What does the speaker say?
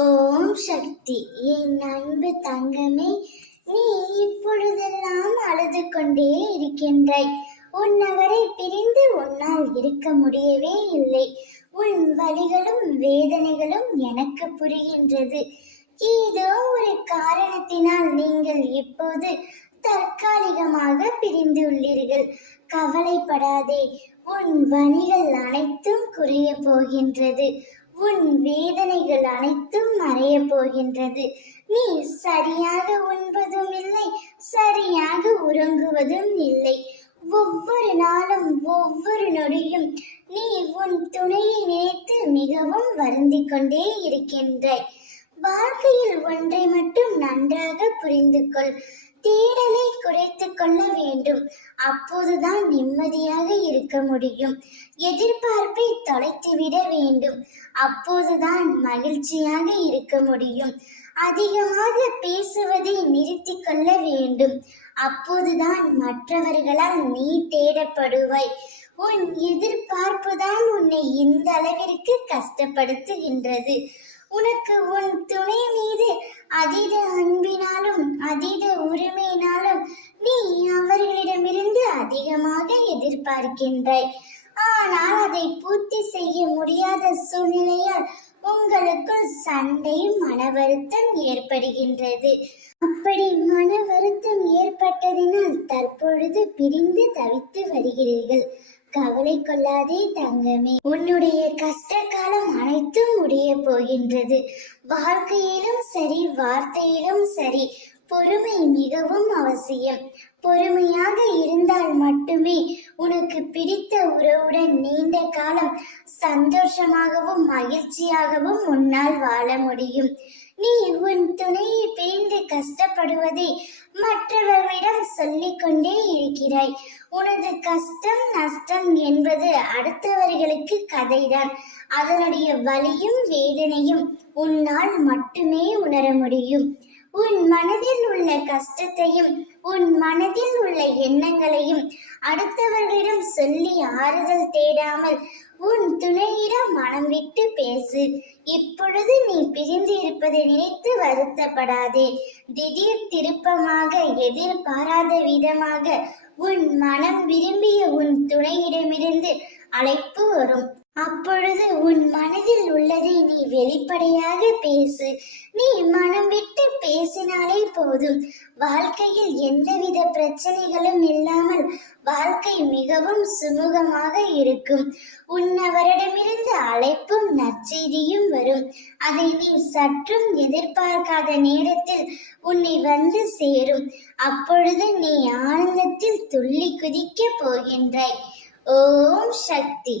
ஓம் சக்தி. என் அன்பு தங்கமே, நீ இப்பொழுதெல்லாம் அழுது கொண்டே இருக்கின்றாய். உன்னவரை பிரிந்து உன்னால் இருக்க முடியவே இல்லை. உன் வலிகளும் வேதனைகளும் எனக்கு புரிகின்றது. ஏதோ ஒரு காரணத்தினால் நீங்கள் இப்போது தற்காலிகமாக பிரிந்துள்ளீர்கள். கவலைப்படாதே, உன் வலிகள் அனைத்தும் குறைய போகின்றது. உன் வேதனைகள் அனைத்தும் மறைய போகின்றது. நீ சரியாக உண்பதும் இல்லை, சரியாக உறங்குவதும் இல்லை. ஒவ்வொரு நாளும் ஒவ்வொரு நொடியும் நீ உன் துணையை நினைத்து மிகவும் வருந்திக் கொண்டே இருக்கின்றாய். வாழ்க்கையில் ஒன்றை மட்டும் நன்றாக புரிந்து கொள். தேடலை குறைத்துக் கொள்ள வேண்டும். அப்போதுதான் நிம்மதியாக இருக்க முடியும். எதிர்பார்ப்பை தொலைத்துவிட வேண்டும். அப்போதுதான் மகிழ்ச்சியாக இருக்க முடியும். அதிகமாக பேசுவதை நிறுத்திக் கொள்ள வேண்டும். அப்போதுதான் மற்றவர்களால் நீ தேடப்படுவாய். உன் எதிர்பார்ப்புதான் உன்னை இந்த அளவிற்கு கஷ்டப்படுத்துகின்றது. உனக்கு உன் துணை மீது அதீத அன்பினாலும் அதீத உரிமையினாலும் நீ அவர்களிடமிருந்து அதிகமாக எதிர்பார்க்கின்றாய். ஆனால் அதை பூர்த்தி செய்ய முடியாத சூழ்நிலையால் உங்களுக்குள் சண்டை, மன வருத்தம் ஏற்படுகின்றது. அப்படி மன வருத்தம் ஏற்பட்டதினால் தற்பொழுது பிரிந்து தவித்து வருகிறீர்கள். கவலை கொள்ளாதே தங்கமே, உன்னுடைய கஷ்ட காலம் அனைத்தும் முடிய போகின்றது. வாழ்க்கையிலும் சரி, வார்த்தையிலும் சரி, பொறுமை மிகவும் அவசியம். பொறுமையாக இருந்தால் மட்டுமே உனக்கு பிடித்த உறவுடன் நீண்ட காலம் சந்தோஷமாகவும் மகிழ்ச்சியாகவும் உன்னால் வாழ முடியும். நீ உன் துணையை பிரிந்து கஷ்டப்படுவதை மற்றவர்களிடம் சொல்லிக் கொண்டே இருக்கிறாய். உனது கஷ்டம் நஷ்டம் என்பது அடுத்தவர்களுக்கு கதைதான். அதனுடைய வலியும் வேதனையும் உன்னால் மட்டுமே உணர முடியும். உன் மனதில் உள்ள கஷ்டத்தையும் உன் மனதில் உள்ள எண்ணங்களையும் அடுத்தவர்களிடம் சொல்லி ஆறுதல் தேடாமல் உன் துணையிடம் மனம் விட்டு பேசு. இப்பொழுது நீ பிரிந்து இருப்பதை நினைத்து வருத்தப்படாதே. திடீர் திருப்பமாக, எதிர்பாராத விதமாக உன் மனம் விரும்பிய உன் துணையிடமிருந்து அழைப்பு வரும். அப்பொழுது உன் மனதில் உள்ளதை நீ வெளிப்படையாக பேசு. நீ மனம் விட்டு பேசினாலே போதும். வாழ்க்கையில் எந்தவித பிரச்சனைகளும் இல்லாமல் வாழ்க்கை மிகவும் சுமூகமாக இருக்கும். உன்னவரிடமிருந்து அழைப்பும் நற்செய்தியும் வரும். அதை நீ சற்றும் எதிர்பார்க்காத நேரத்தில் உன்னை வந்து சேரும். அப்பொழுது நீ ஆனந்தத்தில் துள்ளி குதிக்க போகின்றாய். ஓம் சக்தி.